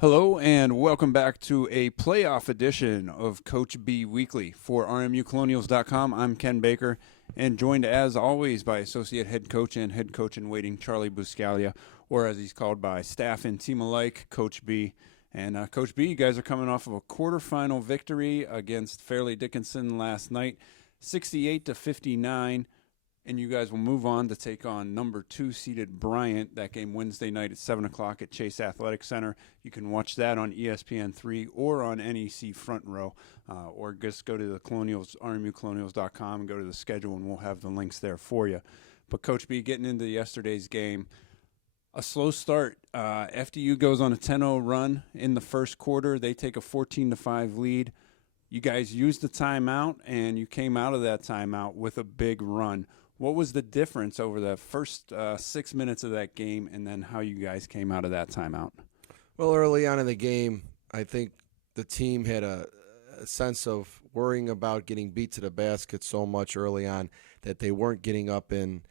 Hello and welcome back to a playoff edition of Coach B Weekly. For RMUcolonials.com, I'm Ken Baker, and joined as always by Associate Head Coach and Head Coach in Waiting, Charlie Buscalia, or as he's called by staff and team alike, Coach B. And Coach B, you guys are coming off of a quarterfinal victory against Fairleigh Dickinson last night, 68-59. And you guys will move on to take on number 2 seeded Bryant. That game Wednesday night at 7 o'clock at Chase Athletic Center. You can watch that on ESPN3 or on NEC Front Row, or just go to the Colonials, RMUcolonials.com, and go to the schedule, and we'll have the links there for you. But Coach B, getting into yesterday's game, a slow start. FDU goes on a 10-0 run in the first quarter. They take a 14-5 lead. You guys used the timeout, and you came out of that timeout with a big run. What was the difference over the first 6 minutes of that game, and then how you guys came out of that timeout? Well, early on in the game, I think the team had a sense of worrying about getting beat to the basket so much early on that they weren't getting up and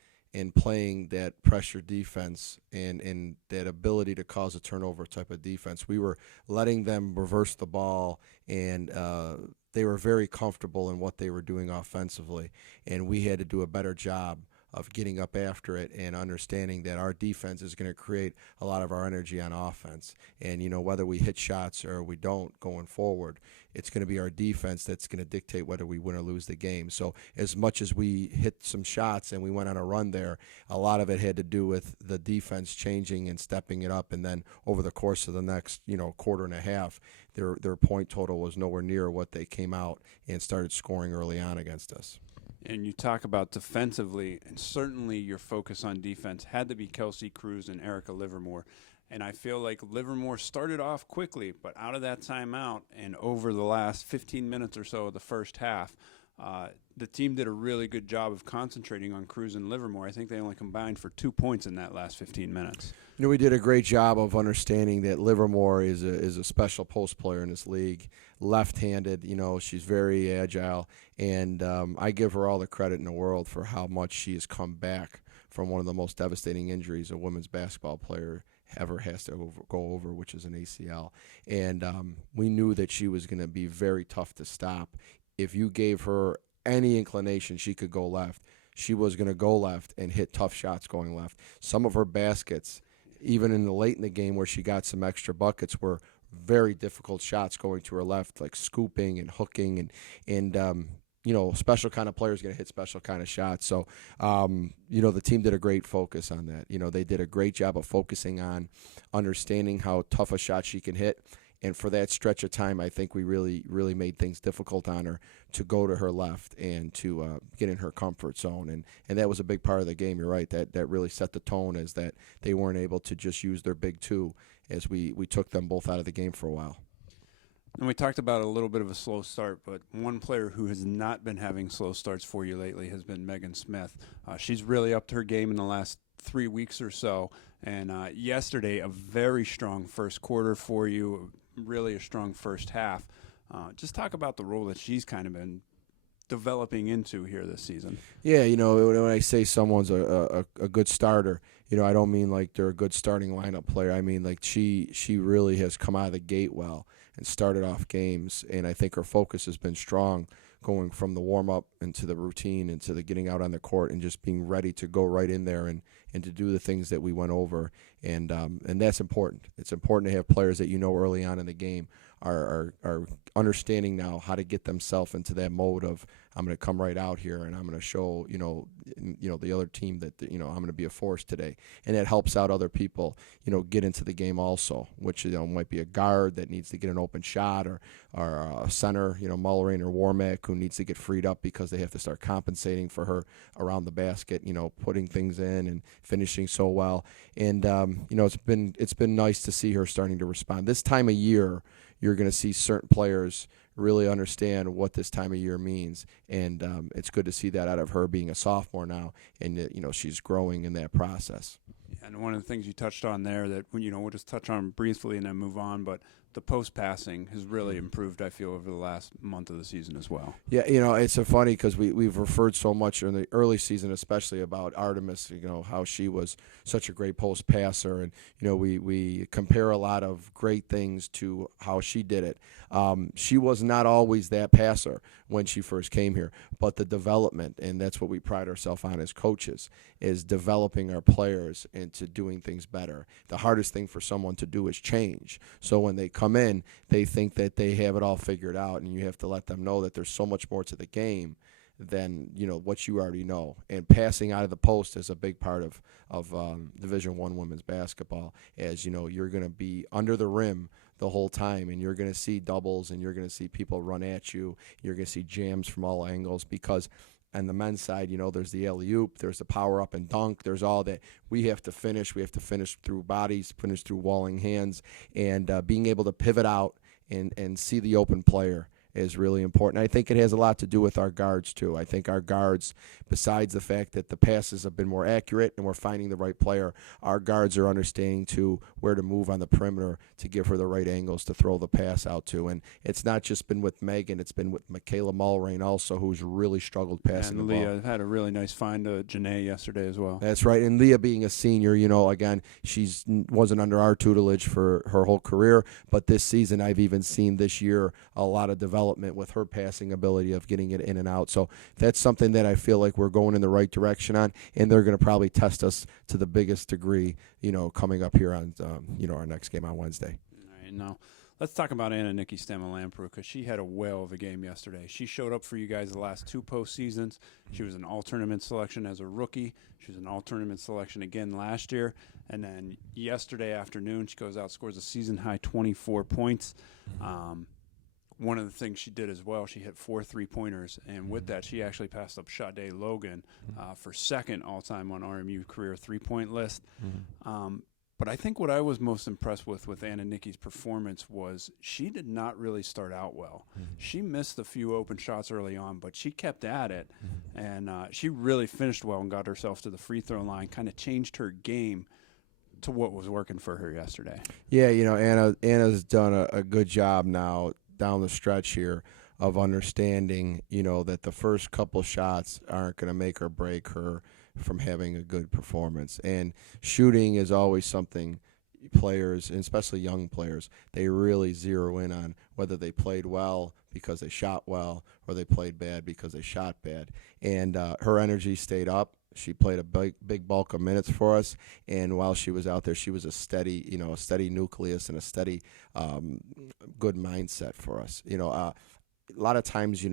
playing that pressure defense and that ability to cause a turnover type of defense. We were letting them reverse the ball, and they were very comfortable in what they were doing offensively, and we had to do a better job of getting up after it and understanding that our defense is going to create a lot of our energy on offense. And, whether we hit shots or we don't going forward, it's going to be our defense that's going to dictate whether we win or lose the game. So as much as we hit some shots and we went on a run there, a lot of it had to do with the defense changing and stepping it up. And then over the course of the next, quarter and a half, their point total was nowhere near what they came out and started scoring early on against us. And you talk about defensively, and certainly your focus on defense had to be Kelsey Cruz and Erica Livermore. And I feel like Livermore started off quickly, but out of that timeout and over the last 15 minutes or so of the first half, the team did a really good job of concentrating on Cruz and Livermore. I think they only combined for 2 points in that last 15 minutes. We did a great job of understanding that Livermore is a special post player in this league, left-handed. She's very agile, and I give her all the credit in the world for how much she has come back from one of the most devastating injuries a women's basketball player ever has to go over, which is an ACL. And we knew that she was going to be very tough to stop. If you gave her any inclination she could go left, she was going to go left and hit tough shots going left. Some of her baskets, even in the late in the game where she got some extra buckets, were very difficult shots going to her left, like scooping and hooking, and special kind of players going to hit special kind of shots. So, the team did a great focus on that. They did a great job of focusing on understanding how tough a shot she can hit. And for that stretch of time, I think we really, really made things difficult on her to go to her left and to get in her comfort zone. And that was a big part of the game. You're right. That really set the tone, as that they weren't able to just use their big two as we took them both out of the game for a while. And we talked about a little bit of a slow start, but one player who has not been having slow starts for you lately has been Megan Smith. She's really upped her game in the last 3 weeks or so. And yesterday, a very strong first quarter for you, really a strong first half. Just talk about the role that she's kind of been developing into here this season. Yeah, when I say someone's a good starter, I don't mean like they're a good starting lineup player. I mean like she really has come out of the gate well and started off games, and I think her focus has been strong going from the warm-up into the routine into the getting out on the court and just being ready to go right in there and to do the things that we went over. And that's important. It's important to have players that early on in the game are understanding now how to get themselves into that mode of, I'm going to come right out here and I'm going to show the other team that I'm going to be a force today, and that helps out other people get into the game also, which might be a guard that needs to get an open shot, or a center, Mullering or Warmack, who needs to get freed up because they have to start compensating for her around the basket, putting things in and finishing so well. And it's been nice to see her starting to respond. This time of year, you're going to see certain players really understand what this time of year means, and it's good to see that out of her being a sophomore now, and she's growing in that process. And one of the things you touched on there that, we'll just touch on briefly and then move on, but the post passing has really improved, I feel, over the last month of the season as well. Yeah, it's so funny because we've referred so much in the early season, especially about Artemis, how she was such a great post passer. And, we compare a lot of great things to how she did it. She was not always that passer when she first came here, but the development, and that's what we pride ourselves on as coaches, is developing our players into doing things better. The hardest thing for someone to do is change. So when they come in, they think that they have it all figured out, and you have to let them know that there's so much more to the game than what you already know. And passing out of the post is a big part of Division I women's basketball. As you're going to be under the rim the whole time, and you're going to see doubles, and you're going to see people run at you. You're going to see jams from all angles because on the men's side, there's the alley-oop, there's the power-up and dunk, there's all that. We have to finish through bodies, finish through walling hands, and being able to pivot out and see the open player is really important. I think it has a lot to do with our guards, too. I think our guards, besides the fact that the passes have been more accurate and we're finding the right player, our guards are understanding, too, where to move on the perimeter to give her the right angles to throw the pass out to. And it's not just been with Megan, it's been with Michaela Mulrain also, who's really struggled passing the ball. And Leah had a really nice find to Janae yesterday as well. That's right. And Leah being a senior, again, she's wasn't under our tutelage for her whole career, but this season I've even seen this year a lot of development with her passing ability of getting it in and out. So that's something that I feel like we're going in the right direction on, and they're going to probably test us to the biggest degree, coming up here on, our next game on Wednesday. All right, now let's talk about Anna Nikki Stammer-Lamprou because she had a whale of a game yesterday. She showed up for you guys the last two postseasons. She was an all-tournament selection as a rookie. She was an all-tournament selection again last year. And then yesterday afternoon, she goes out, scores a season-high 24 points. One of the things she did as well, she hit 4 3-pointers, and with that, she actually passed up Sade Logan for second all-time on RMU career 3-point list. But I think what I was most impressed with Anna Nikki's performance was she did not really start out well. She missed a few open shots early on, but she kept at it, and she really finished well and got herself to the free throw line, kind of changed her game to what was working for her yesterday. Yeah, Anna's done a good job now down the stretch here of understanding, that the first couple shots aren't going to make or break her from having a good performance. And shooting is always something players, and especially young players, they really zero in on whether they played well because they shot well or they played bad because they shot bad. And her energy stayed up. She played a big bulk of minutes for us, and while she was out there, she was a steady nucleus and a steady, good mindset for us. A lot of times,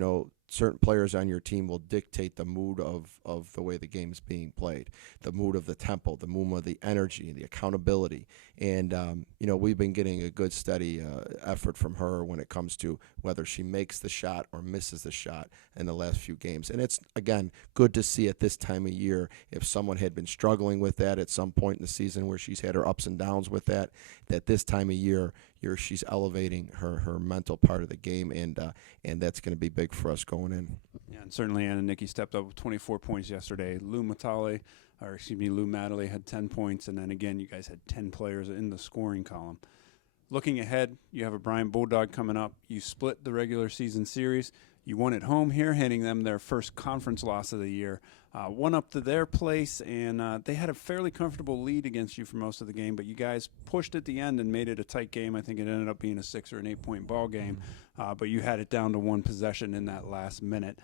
certain players on your team will dictate the mood of the way the game is being played, the mood of the tempo, the mood of the energy, the accountability. And, we've been getting a good, steady effort from her when it comes to whether she makes the shot or misses the shot in the last few games. And it's, again, good to see at this time of year if someone had been struggling with that at some point in the season where she's had her ups and downs with that this time of year she's elevating her mental part of the game, and that's going to be big for us going in. Yeah, and certainly Anna Nikki stepped up with 24 points yesterday. Lou Maddley had 10 points, and then again, you guys had 10 players in the scoring column. Looking ahead, you have a Bryant Bulldog coming up. You split the regular season series. You won at home here, handing them their first conference loss of the year. One up to their place, and they had a fairly comfortable lead against you for most of the game, but you guys pushed at the end and made it a tight game. I think it ended up being a 6 or an 8-point ball game, but you had it down to one possession in that last minute.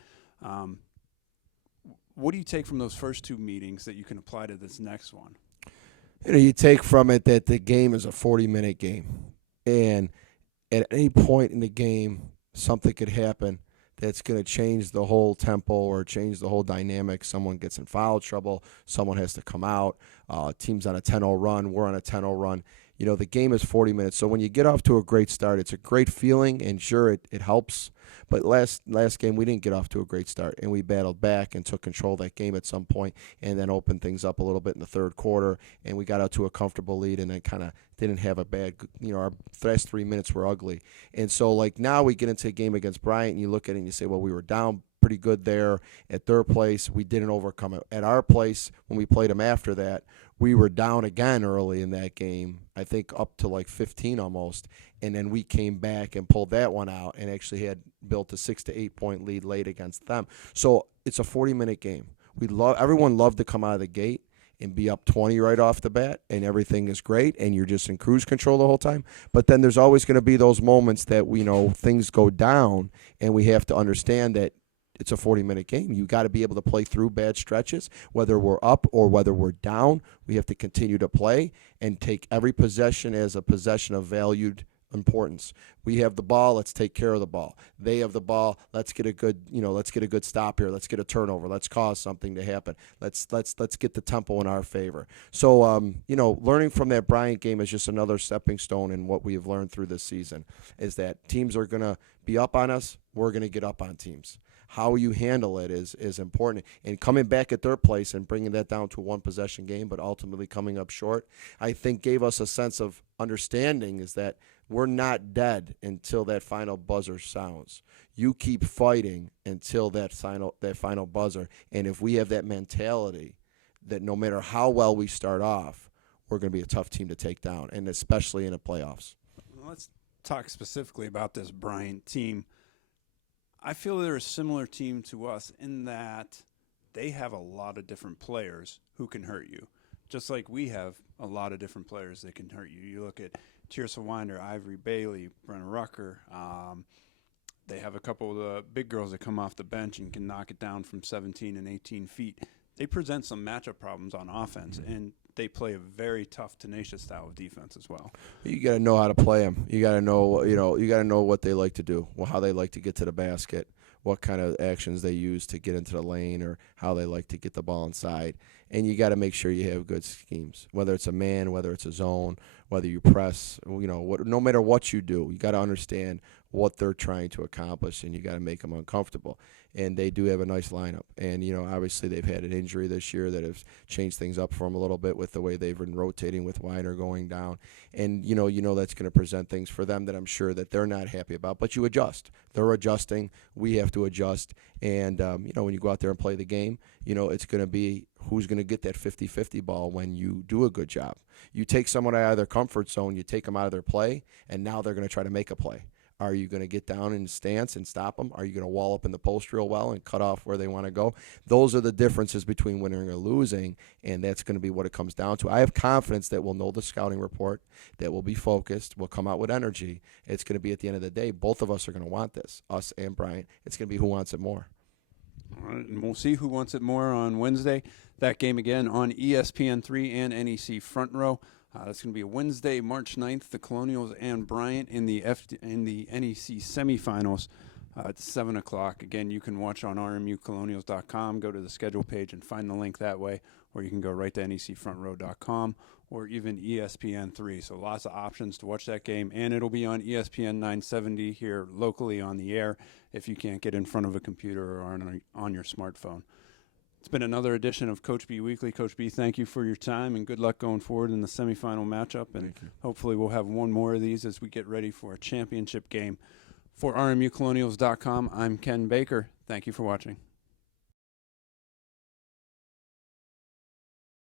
What do you take from those first two meetings that you can apply to this next one? You take from it that the game is a 40-minute game, and at any point in the game, something could happen that's going to change the whole tempo or change the whole dynamic. Someone gets in foul trouble. Someone has to come out. Team's on a 10-0 run. We're on a 10-0 run. The game is 40 minutes. So when you get off to a great start, it's a great feeling, and sure, it helps. But last game, we didn't get off to a great start, and we battled back and took control of that game at some point and then opened things up a little bit in the third quarter, and we got out to a comfortable lead and then kind of didn't have a bad – our last 3 minutes were ugly. And so, now we get into a game against Bryant, and you look at it and you say, well, we were down pretty good there. At their place, we didn't overcome it. At our place, when we played them after that, we were down again early in that game, I think up to like 15 almost, and then we came back and pulled that one out and actually had built a 6 to 8 point lead late against them. So it's a 40-minute game. Everyone loved to come out of the gate and be up 20 right off the bat, and everything is great, and you're just in cruise control the whole time. But then there's always going to be those moments that things go down, and we have to understand that it's a 40-minute game. You got to be able to play through bad stretches, whether we're up or whether we're down. We have to continue to play and take every possession as a possession of valued importance. We have the ball, let's take care of the ball. They have the ball, let's get a good stop here. Let's get a turnover. Let's cause something to happen. Let's get the tempo in our favor. So learning from that Bryant game is just another stepping stone in what we have learned through this season, is that teams are going to be up on us, we're going to get up on teams. How you handle it is important. And coming back at their place and bringing that down to a one-possession game, but ultimately coming up short, I think gave us a sense of understanding is that we're not dead until that final buzzer sounds. You keep fighting until that final buzzer. And if we have that mentality that no matter how well we start off, we're going to be a tough team to take down, and especially in the playoffs. Let's talk specifically about this Bryant team. I feel they're a similar team to us in that they have a lot of different players who can hurt you, just like we have a lot of different players that can hurt you. You look at Tirsa Winder, Ivory Bailey, Brenna Rucker. They have a couple of the big girls that come off the bench and can knock it down from 17 and 18 feet. They present some matchup problems on offense, and they play a very tough, tenacious style of defense as well. You got to know how to play them. You got to know, you got to know what they like to do, how they like to get to the basket, what kind of actions they use to get into the lane, or how they like to get the ball inside. And you got to make sure you have good schemes, whether it's a man, whether it's a zone, whether you press, no matter what you do, you got to understand what they're trying to accomplish, and you got to make them uncomfortable. And they do have a nice lineup. And, obviously they've had an injury this year that has changed things up for them a little bit with the way they've been rotating with Weiner going down. And, that's going to present things for them that I'm sure that they're not happy about. But you adjust. They're adjusting. We have to adjust. And, when you go out there and play the game, it's going to be who's going to get that 50-50 ball when you do a good job. You take someone out of their comfort zone, you take them out of their play, and now they're going to try to make a play. Are you going to get down in stance and stop them? Are you going to wall up in the post real well and cut off where they want to go? Those are the differences between winning or losing, and that's going to be what it comes down to. I have confidence that we'll know the scouting report, that we'll be focused, we'll come out with energy. It's going to be at the end of the day, both of us are going to want this, us and Bryant. It's going to be who wants it more. All right, and we'll see who wants it more on Wednesday. That game again on ESPN3 and NEC Front Row. That's going to be Wednesday, March 9th, the Colonials and Bryant in the NEC semifinals at 7 o'clock. Again, you can watch on rmucolonials.com, go to the schedule page and find the link that way, or you can go right to necfrontrow.com or even ESPN3. So lots of options to watch that game, and it'll be on ESPN 970 here locally on the air if you can't get in front of a computer or on your smartphone. It's been another edition of Coach B Weekly. Coach B, thank you for your time, and good luck going forward in the semifinal matchup. And hopefully we'll have one more of these as we get ready for a championship game. For RMUcolonials.com, I'm Ken Baker. Thank you for watching.